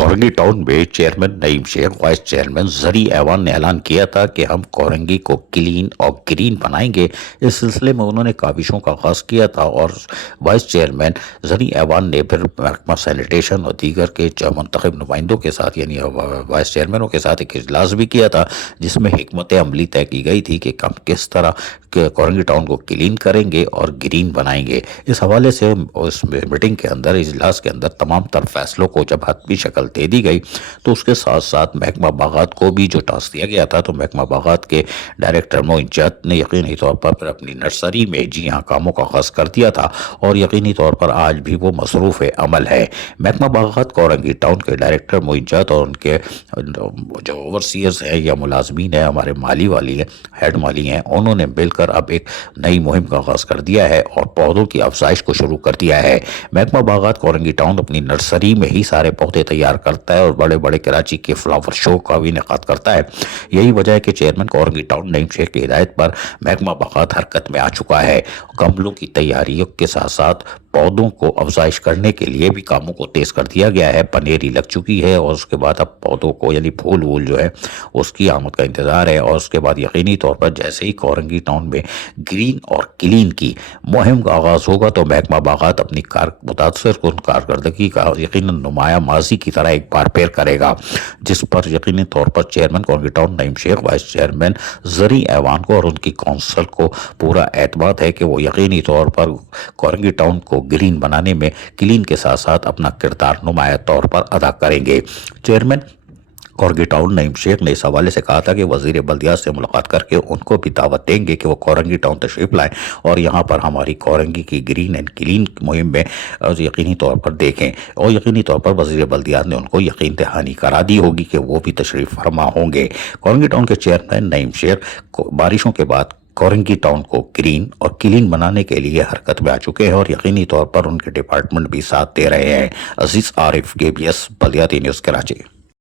Korangi town میں chairman نعیم شیخ، vice chairman زرعی ایوان نے اعلان کیا تھا کہ ہم کورنگی کو کلین اور گرین بنائیں گے۔ اس سلسلے میں انہوں نے کاوشوں کا آغاز کیا تھا اور وائس چیئرمین زرعی ایوان نے پھر محکمہ سینیٹیشن اور دیگر کے منتخب نمائندوں کے ساتھ یعنی وائس چیئرمینوں کے ساتھ ایک اجلاس بھی کیا تھا، جس میں حکمت عملی طے کی گئی تھی کہ ہم کس طرح کورنگی ٹاؤن کو کلین کریں گے اور گرین بنائیں گے۔ اس حوالے سے اس میٹنگ کے اندر، اجلاس کے اندر تمام تر فیصلوں کو جب حتمی شکل دے دی گئی تو اس کے ساتھ ساتھ محکمہ باغات کو بھی جو ٹاسک دیا گیا تھا، تو محکمہ باغات کے ڈائریکٹر معین چند نے یقینی طور پر پھر اپنی نرسری میں ہاں کاموں کا آغاز کر دیا تھا اور یقینی طور پر آج بھی وہ مصروف عمل ہے۔ محکمہ باغات کورنگی ٹاؤن کے ڈائریکٹر معین چند اور ان کے جو اوورسیئرز ہیں یا ملازمین ہیں، ہمارے مالی والی ہیں، ہیڈ مالی ہیں، انہوں نے مل کر اب ایک نئی مہم کا آغاز کر دیا ہے اور پودوں کی افزائش کو شروع کر دیا ہے۔ محکمہ باغات کورنگی ٹاؤن اپنی نرسری میں ہی سارے پودے تیار کرتا ہے اور بڑے بڑے کراچی کے فلاور شو کا بھی انعقاد کرتا ہے۔ یہی وجہ ہے کہ چیئرمین کورنگی ٹاؤن نعیم شیخ کی ہدایت پر محکمہ باغات حرکت میں آ چکا ہے۔ گملوں کی تیاریوں کے ساتھ ساتھ پودوں کو افزائش کرنے کے لیے بھی کاموں کو تیز کر دیا گیا ہے۔ پنیری لگ چکی ہے اور اس کے بعد اب پودوں کو یعنی پھول وول جو ہے اس کی آمد کا انتظار ہے، اور اس کے بعد یقینی طور پر جیسے ہی کورنگی ٹاؤن میں گرین اور کلین کی مہم کا آغاز ہوگا تو محکمہ باغات اپنی متاثر کن کارکردگی کا یقیناً نمایاں ماضی کی طرح ایک بار پھر کرے گا، جس پر یقینی طور پر چیئرمین کورنگی ٹاؤن نعیم شیخ، وائس چیئرمین زرعی ایوان کو اور ان کی کونسل کو پورا اعتماد ہے کہ وہ یقینی طور پر کورنگی ٹاؤن کو گرین بنانے میں کلین کے ساتھ ساتھ اپنا کردار نمایاں طور پر ادا کریں گے۔ چیئرمین کورنگی ٹاؤن نعیم شیخ نے اس حوالے سے کہا تھا کہ وزیر بلدیات سے ملاقات کر کے ان کو بھی دعوت دیں گے کہ وہ کورنگی ٹاؤن تشریف لائیں اور یہاں پر ہماری کورنگی کی گرین اینڈ کلین مہم میں یقینی طور پر دیکھیں، اور یقینی طور پر وزیر بلدیات نے ان کو یقین دہانی کرا دی ہوگی کہ وہ بھی تشریف فرما ہوں گے۔ کورنگی ٹاؤن کے چیئرمین نعیم شیخ بارشوں کے بعد کورنگی ٹاؤن کو گرین اور کلین بنانے کے لیے حرکت میں آ چکے ہیں اور یقینی طور پر ان کے ڈپارٹمنٹ بھی ساتھ دے رہے ہیں۔ عزیز عارف، KBS بلدیاتی نیوز، کراچی۔